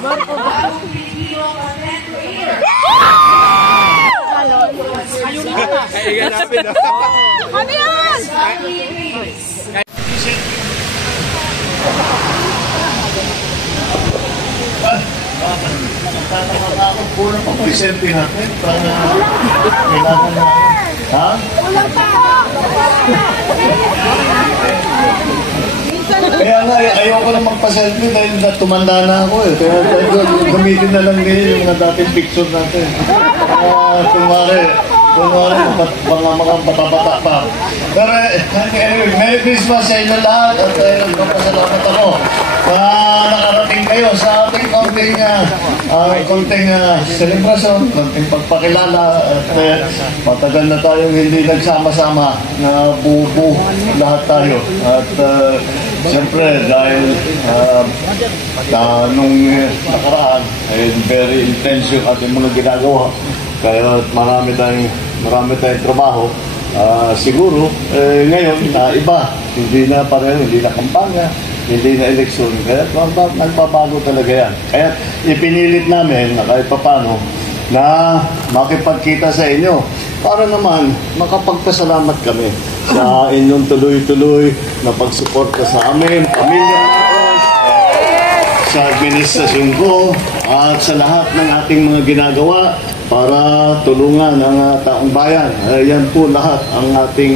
Marco ba? Ayun na. Ay, ganapin na. Ano yan? Puro pag-presente natin para kailangan na. Ha? Wala pa! Kaya nga, ayoko na magpa-selfie dahil tumanda na ako eh. Kaya gamitin na lang din yung dating picture natin. Kunwari, mga bata-bata pa. Pero anyway, Merry Christmas sa inyo lahat at nagpapasalamat ako na nakarating kayo sa ating konting celebration, konting pagpakilala at matagal na tayong hindi nagsama-sama na buo lahat tayo. At siyempre dahil nung nakaraan ay very intense yung ating mga ginagawa. Kaya marami tayong trabaho. Siguro, ngayon, iba. Hindi na pareho, hindi na kampanya, hindi na eleksyon. Kaya nagbabago talaga yan. Kaya ipinilit namin na kahit papano na makipagkita sa inyo para naman makapagpasalamat kami sa inyong tuloy-tuloy na pagsuporta sa amin, pamilya natin, sa administrasyon ko, at sa lahat ng ating mga ginagawa para tulungan ang taong bayan. Yan po lahat ang ating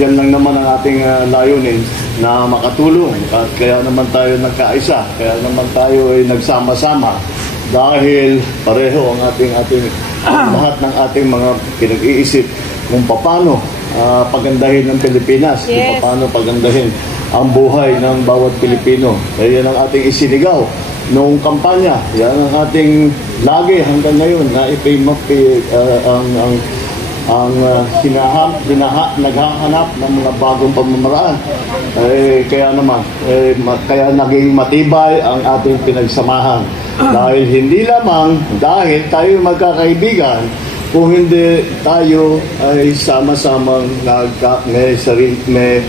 yan lang naman ang ating layunin na makatulong. At kaya naman tayo nagkaisa, kaya naman tayo ay nagsama-sama dahil pareho ang ating lahat ng ating mga pinag-iisip kung paano pagandahin ng Pilipinas, kung paano pagandahin ang buhay ng bawat Pilipino. Kaya yan ang ating isinigaw noong kampanya. Yan ang ating lagi hanggang ngayon na naghahanap ng mga bagong pamamaraan. Kaya naman, kaya naging matibay ang ating pinagsamahan. Dahil hindi lamang dahil tayo magkakaibigan, kung hindi tayo ay sama-samang may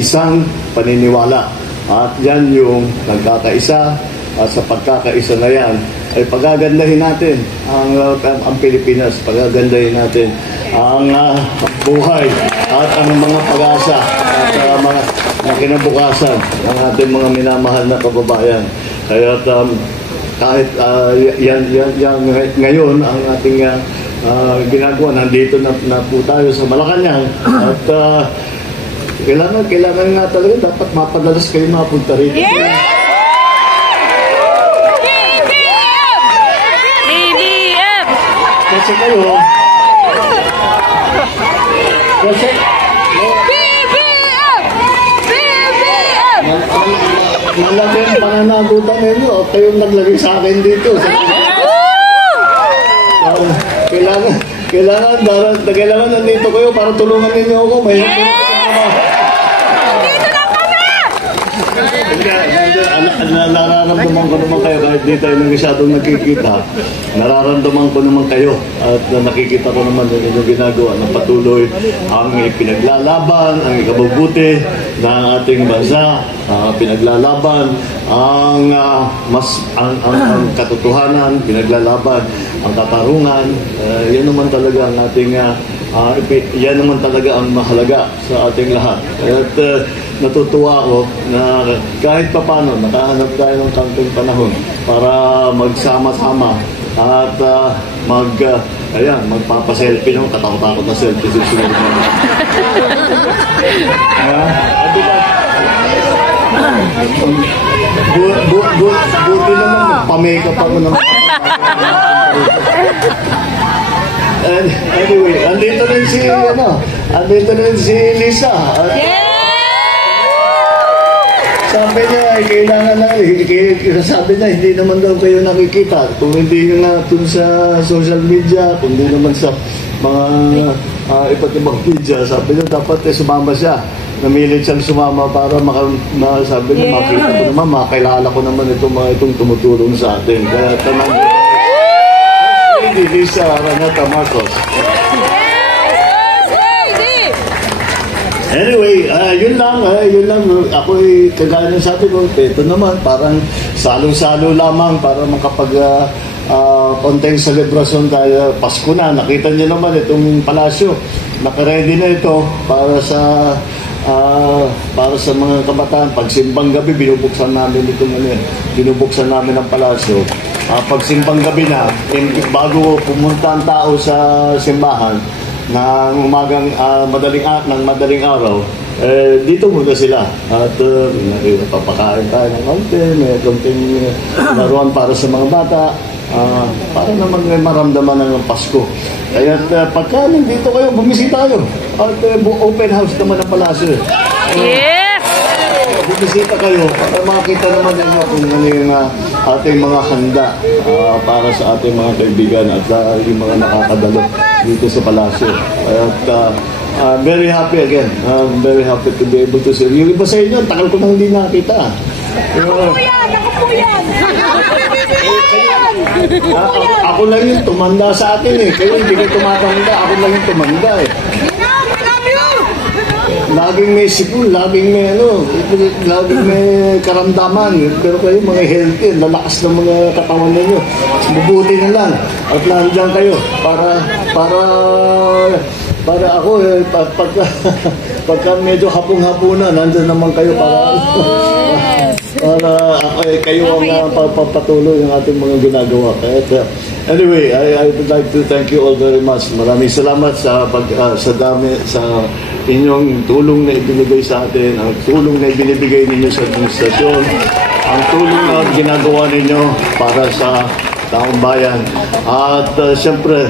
isang paniniwala. At yan yung nagkakaisa. At sa pagkakaisa na yan, ay pagagandahin natin ang Pilipinas, pagagandahin natin ang buhay at ang mga pag-asa at mga kinabukasan ng ating mga minamahal na kababayan. Kaya kahit yan ngayon ang ating ginagawa, nandito na po tayo sa Malacanang at kailangan nga talaga dapat mapadalas kayo mapunta rito. Kasi kayo, kasi BBM! BBM! malaking pananagutan ninyo at kayong naglagay sa akin dito. Kailangan nandito kayo para tulungan ninyo ako. Nararamdaman ko naman kayo kahit di tayo masyadong nakikita. Nararamdaman ko naman kayo at nakikita ko naman yung ginagawa na patuloy ang pinaglalaban, ang ikabubuti ng ating bansa, pinaglalaban ang katotohanan, pinaglalaban ang katarungan. Yan naman talaga ang ating yan naman talaga ang mahalaga sa ating lahat. At natutuwa ako na kahit papano nakahanap tayo ng kantong panahon para magsama-sama at magpapaselfie ng katakot-takot na selfie susunod naman. Buti naman pa-makeup ako naman. Anyway, andito rin si Lisa. Sabi niya, hindi naman daw kayo nakikita. Kung hindi nga dun sa social media, kung hindi naman sa mga iba't ibang media, sabi niya, dapat sumama siya. Namilit siyang sumama para sabi niya, makita ko naman, makilala ko naman itong tumutulong sa atin. Kaya tanang Lisa Araneta Marcos. Anyway, yun lang. Ako'y kagaya ng sabi ko, ito naman, parang salo-salo lamang para makapag konting selebrasyon tayo. Pasko na, nakita niyo naman itong palasyo. Nakaready na ito para sa mga kabataan. Pag simbang gabi, binubuksan namin ang palasyo. Pag simbang gabi na, bago pumunta ang tao sa simbahan, ng umagang madaling araw, dito muna sila at papakain tayo ng konti, may konting laruan para sa mga bata, para naman maramdaman ng Pasko. Kaya pagka nandito kayo, bumisita kayo at open house naman ang palasyo. Yes! Bumisita kayo para makita naman ninyo kung ano yung ating mga handa para sa ating mga kaibigan at yung mga nakakadalo dito sa palasyo. At very happy again. I'm very happy to be able to see you. Yung iba sa inyo, tagal ko nang hindi nakita. Ako po yan! Ako lang yung tumanda sa atin eh. Kayo hindi kayo tumatanda. Ako lang yung tumanda eh. Laging may sipon, laging may karamdaman. Pero kayo mga healthy, lalakas ng mga katawan ninyo. Mabuti na lang. At nandiyan kayo para ako pagka medyo hapong-hapunan, nandiyan naman kayo para kayo ang papatuloy ng ating mga ginagawa. Anyway, I would like to thank you all very much. Maraming salamat sa inyong tulong na ibinigay sa atin, ang tulong na ibinibigay ninyo sa administrasyon, ang tulong na ginagawa ninyo para sa taong bayan. At siyempre,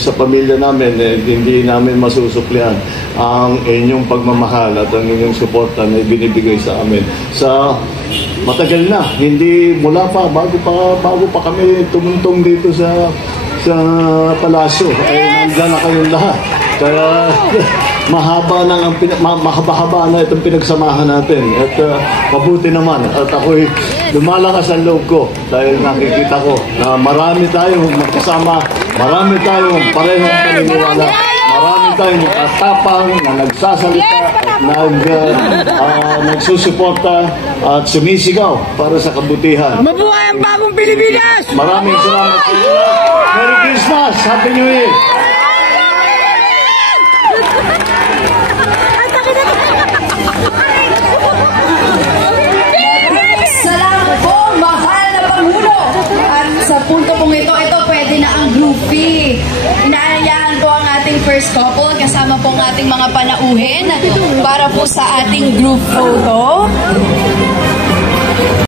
sa pamilya namin, hindi namin masusuklian ang inyong pagmamahal at ang inyong suporta na ibinibigay sa amin. Sa matagal na, hindi mula pa, bago pa kami tumuntong dito sa palasyo, ay nandiyan na kayong lahat. Kaya mahaba-haba na itong pinagsamahan natin. At mabuti naman. At ako'y lumalakas ang loob ko dahil nakikita ko na marami tayong magkasama, marami tayong parehong paniniwala, marami tayong katapang na nagsasalita at nagsusuporta at sumisigaw para sa kabutihan. Mabuhay ang bagong Pilipinas! Maraming salamat sa inyo. Merry Christmas! Happy New Year! Salamat po, mahal na Pangulo. At sa punto pong ito pwede na ang groupie. Inaayahan po ang ating first couple kasama po ang ating mga panauhin para po sa ating group photo.